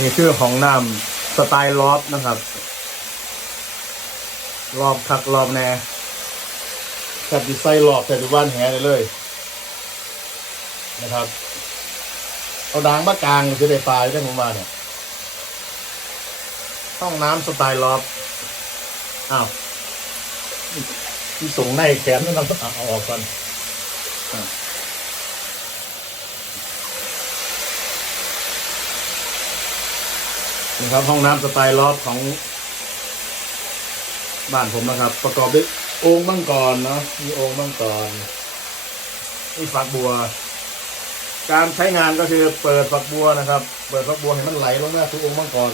นี่คือของน้ำสไตล์ลอฟนะครับ รอบคักรอบแน่จัดดีไซน์รอบแต่ดูบ้านแหเลยเลย นะครับ เอาดางมากลางจะได้ปลาได้ผมมาเนี่ยห้องน้ำสไตล์ลอฟอ้าวที่ส่งในแขนนั่นต้องเอาเอาออกก่อน อะครับ ห้องน้ำสไตล์ลอฟของ บ้านผมนะครับ ประกอบด้วยโอ่งมังกรเนาะมีโอ่งมังกรมีฝักบัว การใช้งานก็คือเปิดฝักบัวนะครับ เปิดฝักบัวให้มันไหลลงหน้าทุกองค์มังกร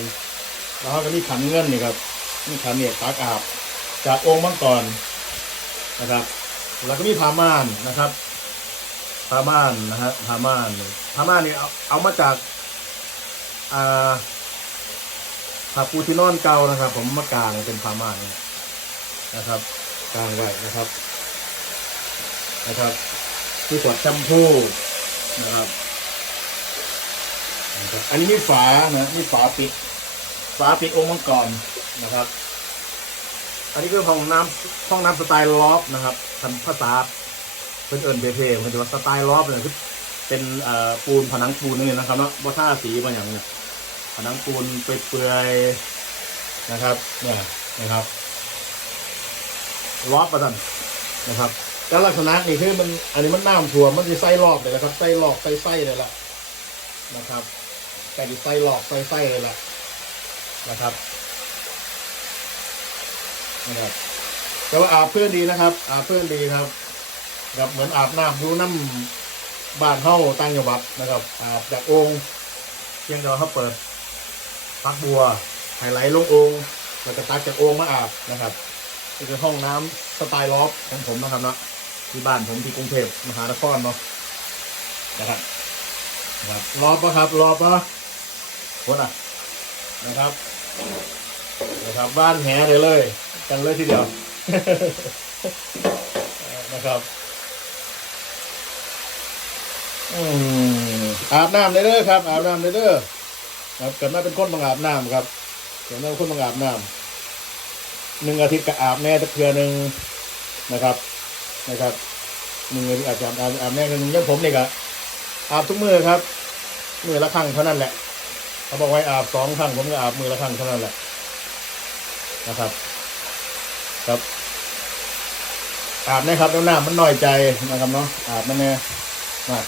แล้วก็มีขันเงื่อนนี่ครับนี่ขันเนี่ยตากอาบจากองค์มังกรนะครับ แล้วก็มีผ้าม่านนะครับผ้าม่านนะฮะผ้าม่านผ้าม่านนี่เอาเอามาจากอ่า ผ้าปูที่นอนเก่านะครับ ผมมากางเป็นผ้าม่านนี่นะครับกางไว้นะครับ นะครับที่ขวดแชมพูนะครับนะครับ อันนี้มีฝานะมีฝาปิด ฝาปิดองค์มังกรนะครับ อันนี้คือห้องน้ำห้องน้ำสไตล์ลอฟนะครับทำภาษาเป็นเอิญเบเพมันจะว่าสไตล์ลอฟเนี่ยคือเป็นปูนผนังปูนนี่นะครับเนาะบ่ท่าสีมาอย่างเนี่ย ผนังปูนเปื่อยๆนะครับเนี่ยนะครับลอฟประจันนะครับแล้วลักษณะนี่คือมันอันนี้มันน้ำท่วมันจะไส้รอบเลยนะครับไส้รอบไส้ไส้เลยล่ะนะครับแต่ดิไส้รอบไส้ไส้เลยล่ะนะครับนะครับแต่ว่าอาบเพื่อนดีนะครับ อาบเพื่อนดีครับครับเหมือนอาบน้ำดูน้ำบ้านเฮ้าตั้งอยู่วัดนะครับอาบจากองค์เพียงแต่ว่าเขาเปิด พักบัวไฮไลท์ลงองค์แล้วก็ตักจากองค์มาอาบนะครับนี่คือห้องน้ำสไตล์ลอฟของผมนะครับเนาะที่บ้านผมที่กรุงเทพมหานครเนาะนะครับนะครับรอบปะครับรอบปะคนอะนะครับนะครับ บ้านแหเลยเลย กันเลยทีเดียวนะครับอืมอาบน้ำเลยเด้อครับ อาบน้ำเลยเด้อ ครับเกิดมาเป็นคนบังอาบน้ำครับเกิดมาเป็นคนบังอาบน้ำหนึ่งอาทิตย์ก็อาบแน่ตะเทือหนึ่งนะครับนะครับหนึ่งอาทิตย์อาจจะอาบอาบแน่หนึ่งอยังผมนี่ก็อาบทุกมือครับมือละครั้งเท่านั้นแหละเขาบอกไว้อาบสองครั้งผมก็อาบมือละครั้งเท่านั้นแหละนะครับ ครับอาบนะครับแล้วน้ำมันน้อยใจนะครับเนาะอาบมันเนี่ยมา